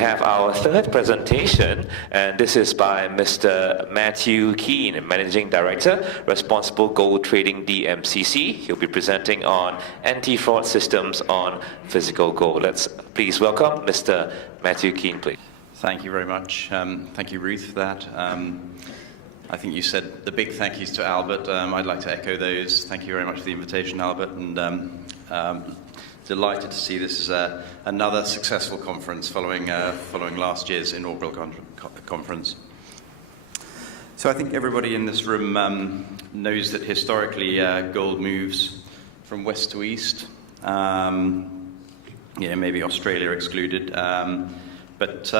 have our third presentation, and this is by Mr. Matthew Keane, Managing Director, Responsible Gold Trading DMCC. He'll be presenting on anti-fraud systems on physical gold. Let's please welcome Mr. Matthew Keane, please. Thank you very much. Thank you, Ruth, for that. I think you said the big thank yous to Albert. I'd like to echo those. Thank you very much for the invitation, Albert, and delighted to see this as another successful conference following last year's inaugural conference. So I think everybody in this room knows that historically gold moves from west to east. Maybe Australia excluded, but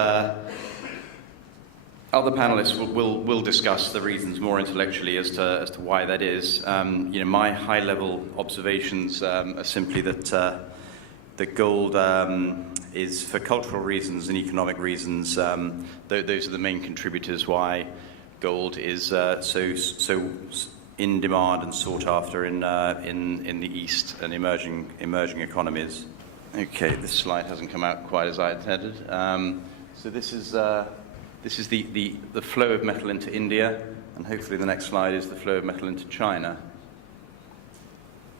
other panelists will discuss the reasons more intellectually as to why that is. My high-level observations are simply that gold is, for cultural reasons and economic reasons, those are the main contributors why gold is so in demand and sought after in the East and emerging economies. Okay, this slide hasn't come out quite as I intended. So this is the flow of metal into India, and hopefully the next slide is the flow of metal into China.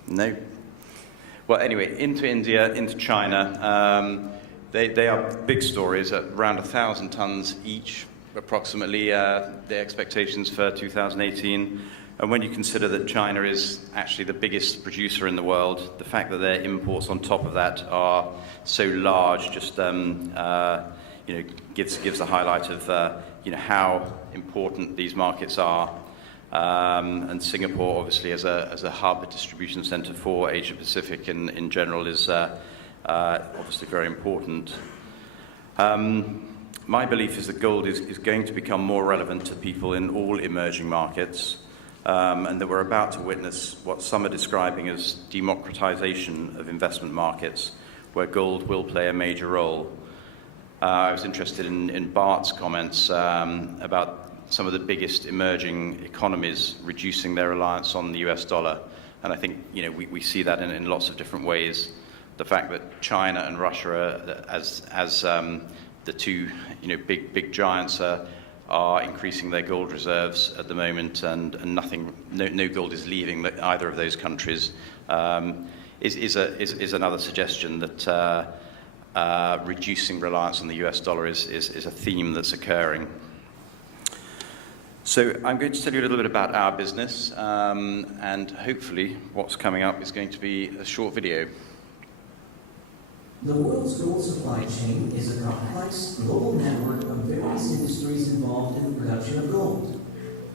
No? Well, anyway, into India, into China, they are big stories at around 1,000 tons each, approximately, the expectations for 2018. And when you consider that China is actually the biggest producer in the world, the fact that their imports on top of that are so large just gives a highlight of how important these markets are. And Singapore, obviously, as a hub, a distribution center for Asia Pacific in general, is obviously very important. My belief is that gold is going to become more relevant to people in all emerging markets, and that we're about to witness what some are describing as democratization of investment markets, where gold will play a major role. I was interested in Bart's comments about some of the biggest emerging economies reducing their reliance on the US dollar. And I think we see that in lots of different ways. The fact that China and Russia as the two big giants are increasing their gold reserves at the moment, and no gold is leaving either of those countries, is another suggestion that reducing reliance on the US dollar is a theme that's occurring. So I'm going to tell you a little bit about our business, and hopefully what's coming up is going to be a short video. The world's gold supply chain is a complex global network of various industries involved in the production of gold.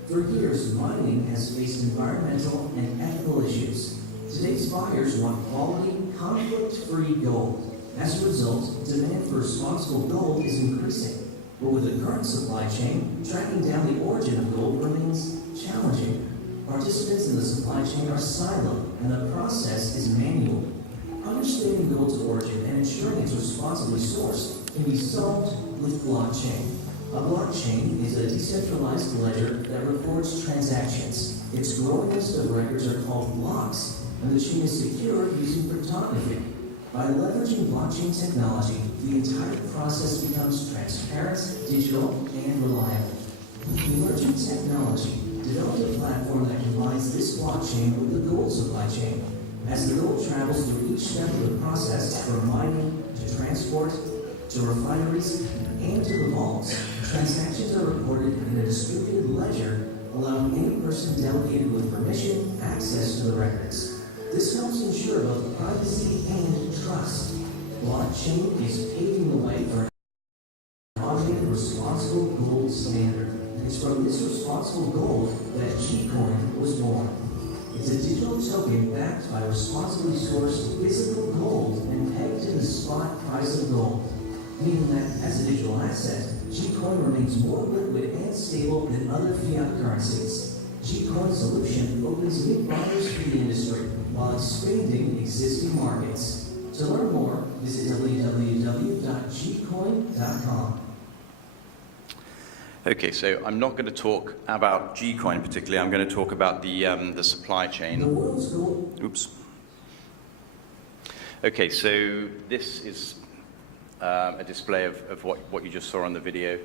For years, mining has faced environmental and ethical issues. Today's buyers want quality, conflict-free gold. As a result, demand for responsible gold is increasing. But with the current supply chain, tracking down the origin of gold remains challenging. Participants in the supply chain are siloed, and the process is manual. Understanding gold's origin and ensuring it's responsibly sourced can be solved with blockchain. A blockchain is a decentralized ledger that records transactions. Its growing list of records are called blocks, and the chain is secured using cryptography. By leveraging blockchain technology, the entire process becomes transparent, digital, and reliable. Emerging technology developed a platform that combines this blockchain with the gold supply chain. As the gold travels through each step of the process, from mining to transport to refineries and to the vaults, transactions are recorded in a distributed ledger, allowing any person delegated with permission access to the records. This helps ensure both privacy and trust. Blockchain is paving the way for an automated responsible gold standard. It's from this responsible gold that G-Coin was born. It's a digital token backed by responsibly sourced physical gold and pegged to the spot price of gold, meaning that as a digital asset, G-Coin remains more liquid and stable than other fiat currencies. G-Coin's solution opens new buyers for the industry while expanding existing markets. To learn more, visit www.gcoin.com. Okay, so I'm not going to talk about G-Coin particularly. I'm going to talk about the supply chain. The world's gold. Oops. Okay, so this is a display of what you just saw on the video.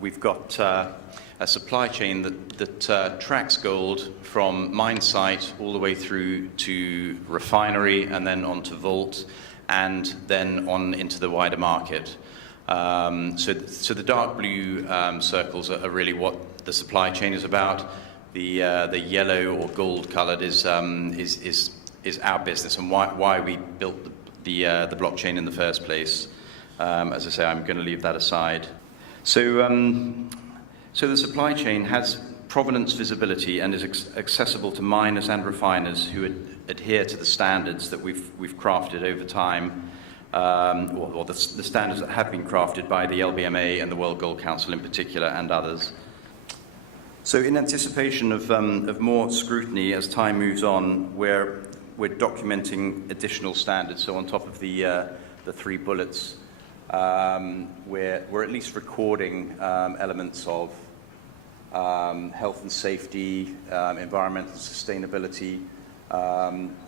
We've got a supply chain that tracks gold from mine site all the way through to refinery and then onto vault and then on into the wider market. So the dark blue circles are really what the supply chain is about. The yellow or gold coloured is our business and why we built the blockchain in the first place. As I say, I'm going to leave that aside. So the supply chain has provenance visibility and is accessible to miners and refiners who adhere to the standards that we've crafted over time, or the standards that have been crafted by the LBMA and the World Gold Council in particular, and others. So in anticipation of more scrutiny as time moves on, we're documenting additional standards. So on top of the 3 bullets, we're at least recording elements of health and safety, environmental sustainability,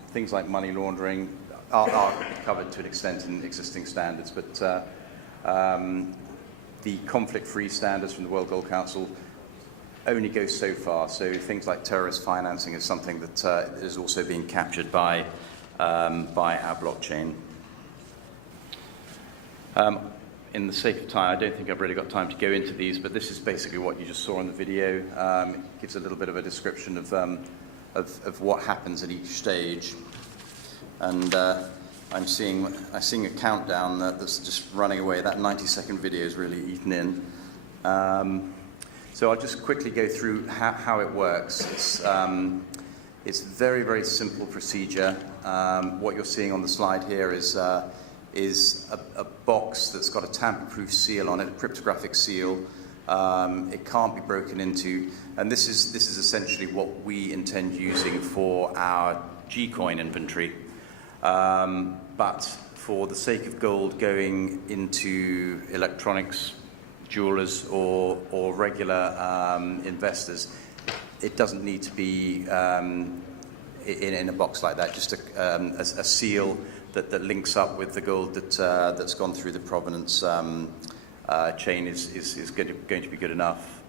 things like money laundering are covered to an extent in existing standards, but the conflict-free standards from the World Gold Council only go so far. So things like terrorist financing is something that is also being captured by our blockchain. In the sake of time, I don't think I've really got time to go into these, but this is basically what you just saw in the video. It gives a little bit of a description of what happens at each stage. And I'm seeing a countdown that's just running away. That 90-second video is really eaten in. So I'll just quickly go through how it works. It's very, very simple procedure. What you're seeing on the slide here is a box that's got a tamper-proof seal on it, a cryptographic seal. It can't be broken into, and this is essentially what we intend using for our G-coin inventory. But for the sake of gold going into electronics, jewelers, or regular investors, it doesn't need to be in a box like that. Just a seal that links up with the gold that's gone through the provenance chain is going to be good enough.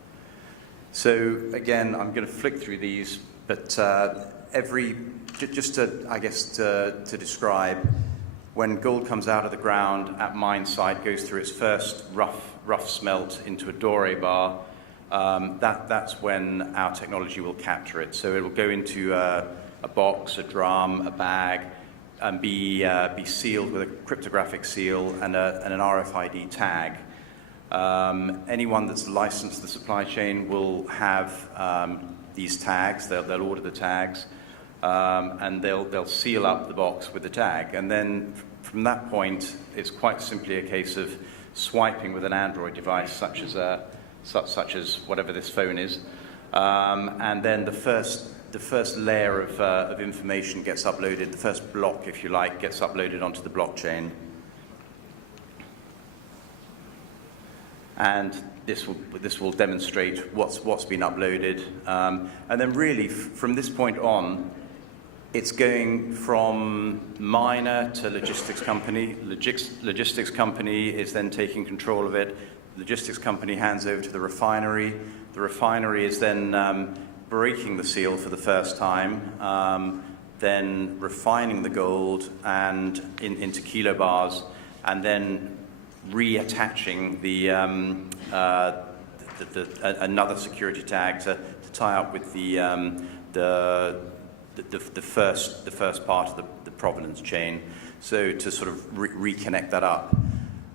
So again, I'm going to flick through these, but just to describe, when gold comes out of the ground at mine site, goes through its first rough smelt into a doré bar, that's when our technology will capture it. So it will go into a box, a drum, a bag, and be sealed with a cryptographic seal and an RFID tag. Anyone that's licensed the supply chain will have these tags. They'll order the tags, and they'll seal up the box with the tag. And then from that point, it's quite simply a case of swiping with an Android device, such as whatever this phone is, and then the first layer of information gets uploaded, the first block, if you like, gets uploaded onto the blockchain. And this will demonstrate what's been uploaded. And then really, from this point on, it's going from miner to logistics company. Logistics company is then taking control of it. Logistics company hands over to the refinery. The refinery is then breaking the seal for the first time, then refining the gold and into kilobars, and then reattaching another security tag to tie up with the first part of the provenance chain. So to sort of reconnect that up.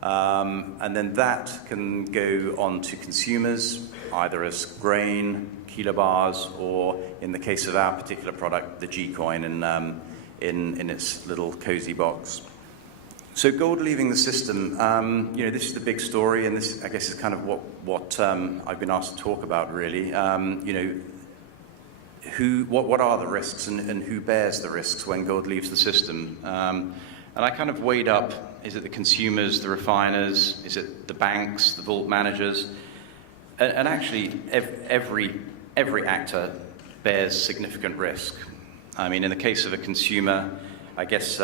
And then that can go on to consumers, either as grain, kilobars, or in the case of our particular product, the G-coin in its little cozy box. So gold leaving the system, this is the big story, and this, I guess, is kind of what I've been asked to talk about, really. What are the risks, and who bears the risks when gold leaves the system? And I kind of weighed up, is it the consumers, the refiners, is it the banks, the vault managers? And actually, every actor bears significant risk. I mean, in the case of a consumer, I guess,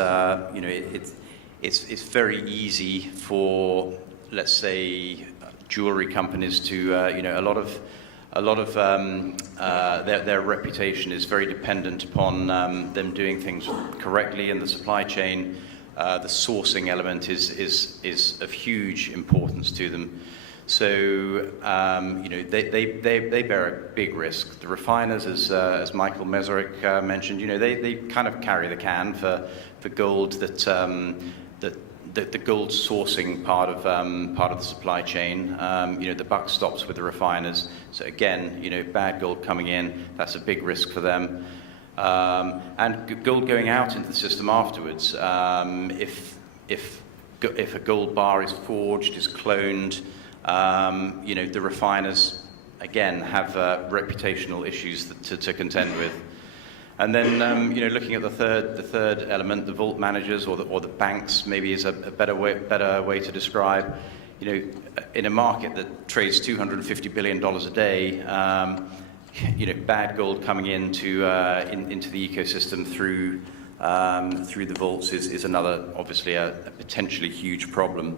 it it's very easy for, let's say, jewelry companies to, you know, a lot of their reputation is very dependent upon them doing things correctly in the supply chain. The sourcing element is of huge importance to them. So, you know, they bear a big risk. The refiners, as Michael Meserick mentioned, you know, they kind of carry the can for gold that the gold sourcing part of the supply chain. You know, the buck stops with the refiners. So again, you know, bad gold coming in, that's a big risk for them. And gold going out into the system afterwards. If a gold bar is forged, is cloned, you know, the refiners again have reputational issues to contend with. And then, you know, looking at the third element, the vault managers or the banks, maybe is a better way to describe. You know, in a market that trades $250 billion a day, you know, bad gold coming into the ecosystem through the vaults is another, obviously, a potentially huge problem.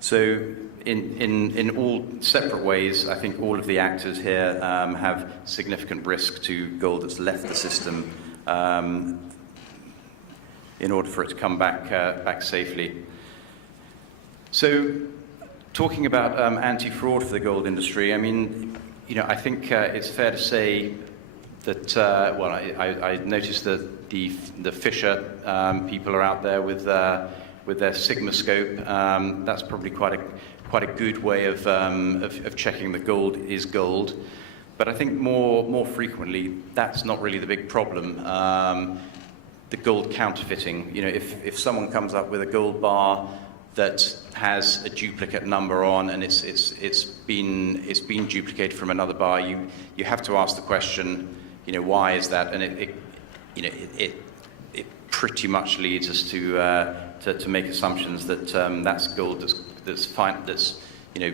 So, in all separate ways, I think all of the actors here have significant risk to gold that's left the system in order for it to come back safely. So, talking about anti-fraud for the gold industry, I mean, you know, I think it's fair to say that well, I noticed that the Fisher people are out there with their Sigma scope. That's probably quite a good way of checking that gold is gold. But I think more frequently, that's not really the big problem. The gold counterfeiting. You know, if someone comes up with a gold bar that has a duplicate number on and it's been duplicated from another bar, you have to ask the question, you know, why is that? And it pretty much leads us to make assumptions that that's gold that's you know,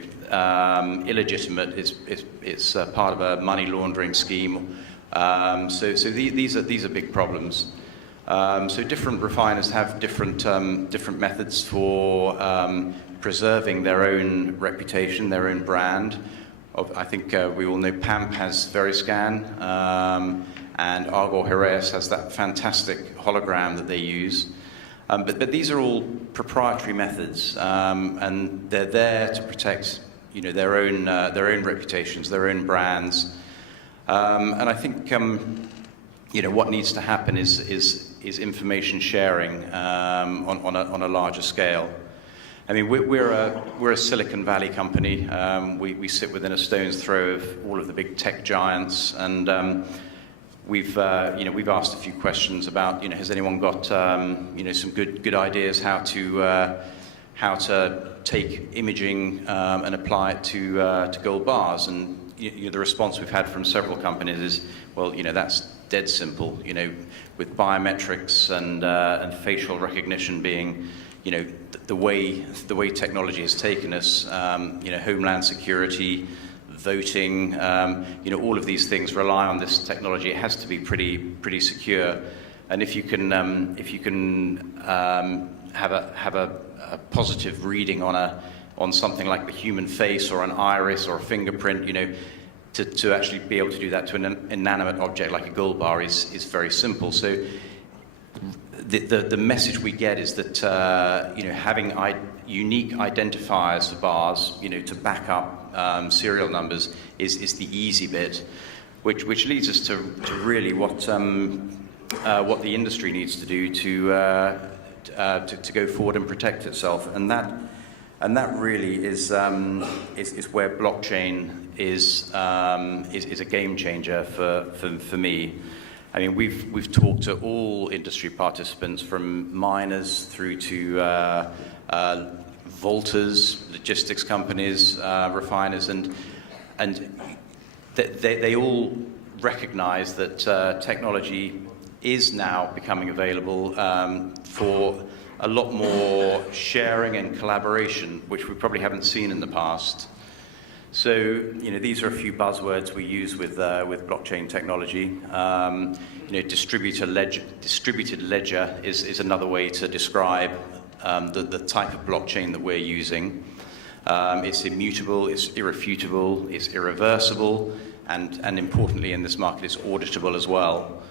illegitimate. It's part of a money laundering scheme. So these are big problems. So different refiners have different methods for preserving their own reputation, their own brand. I think we all know PAMP has Veriscan, and Argor Heraeus has that fantastic hologram that they use. But these are all proprietary methods, and they're there to protect, you know, their own reputations, their own brands. And I think you know, what needs to happen is information sharing on a larger scale. I mean, we're a Silicon Valley company. We sit within a stone's throw of all of the big tech giants, and we've asked a few questions about, you know, has anyone got you know, some good ideas how to take imaging and apply it to gold bars? And you know, the response we've had from several companies is, well, you know, that's dead simple. You know, with biometrics and facial recognition being, you know, the way technology has taken us, you know, Homeland Security, voting, you know, all of these things rely on this technology. It has to be pretty secure, and if you can have a positive reading on something like the human face or an iris or a fingerprint, you know, to actually be able to do that to an inanimate object like a gold bar is very simple. So the message we get is that you know, having unique identifiers for bars, you know, to back up serial numbers is the easy bit, which leads us to really what the industry needs to do to go forward and protect itself, and that really is where blockchain is a game changer for me. I mean, we've talked to all industry participants, from miners through to vaulters, logistics companies, refiners, and they all recognize that technology is now becoming available for a lot more sharing and collaboration, which we probably haven't seen in the past. So, you know, these are a few buzzwords we use with blockchain technology. You know, distributed ledger is another way to describe the type of blockchain that we're using. It's immutable, it's irrefutable, it's irreversible, and importantly in this market, it's auditable as well.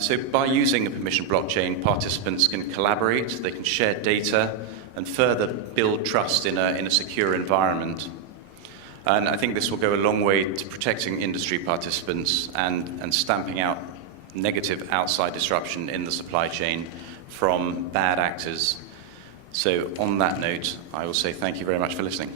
So by using a permission blockchain, participants can collaborate, they can share data, and further build trust in a secure environment. And I think this will go a long way to protecting industry participants and stamping out negative outside disruption in the supply chain from bad actors. So on that note, I will say thank you very much for listening.